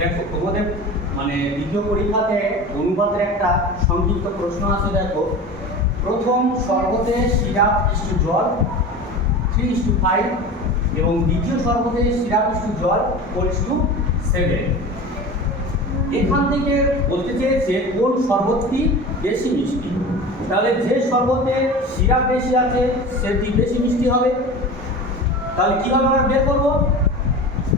দেখো তোমাদের মানে দ্বিতীয় পরীক্ষাতে অনুপাতের একটা সংক্ষিপ্ত প্রশ্ন আছে। দেখো, প্রথম শরবতে সিরাপ ইস্টু জল 3:5 এবং দ্বিতীয় শরবতে সিরাপ ইস্টু জল 4:7। এখান থেকে বলতে চেয়েছে কোন শরবতটি বেশি মিষ্টি। তাহলে যে শরবতে সিরাপ বেশি আছে সেটি বেশি মিষ্টি হবে। তাহলে কীভাবে আমরা বের করবো?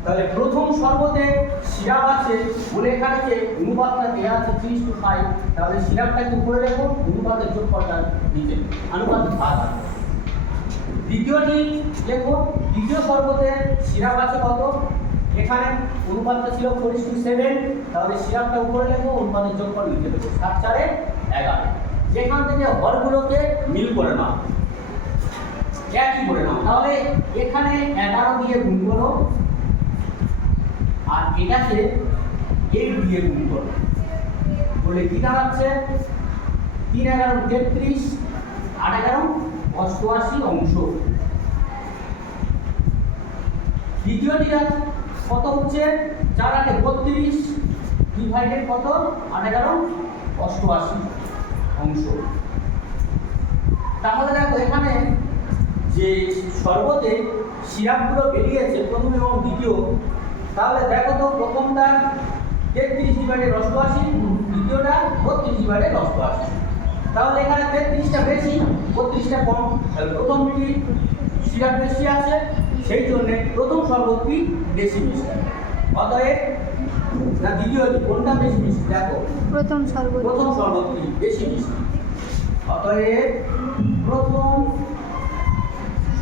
তাহলে প্রথম শরবতে সিরাপ আছে বলে এখানে যে অনুপাতটা দেওয়া আছে 3:5, তাহলে সিরাপটাকে উপরে রেখো, অনুপাতের যোগফলটা নিচে, অনুপাত ভাগ আছে। দ্বিতীয়টি লেখো, দ্বিতীয় শরবতে সিরাপ আছে কত, এখানে অনুপাতটা ছিল 4:7, তাহলে সিরাপটা উপরে লেখো, অনুপাতের যোগফল নিচে লেখো, 7×4 11। এখান থেকে হরগুলোকে মিল করে নাও, একই করে নাও। তাহলে এখানে 11 দিয়ে গুণ করো আর এটাকে 8 দিয়ে গুণ করো, বলে কি দাঁড়াচ্ছে 3 11 33, 8 11 88 অংশ। দ্বিতীয়টি কত হচ্ছে 4 8 32 ডিভাইডেড কত 8 11 88 অংশ। তাহলে দেখো এখানে যে শরবতে সিরাপগুলো বেরিয়েছে প্রথম এবং দ্বিতীয়, তাহলে দেখো তো প্রথমটা 33/88, দ্বিতীয়টা 32/88। তাহলে এখানে 33টা বেশি, 32টা কম। তাহলে প্রথমটি সিরাপ বেশি আছে, সেই জন্য প্রথম শরবতটি বেশি মিষ্টি। অতএব না দ্বিতীয়টি কোনটা বেশি মিষ্টি? দেখো প্রথম শরবতটি বেশি মিষ্টি। অতএব প্রথম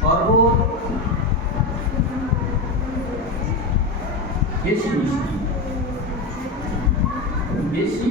শরবত বেশি মিষ্টি, বেশি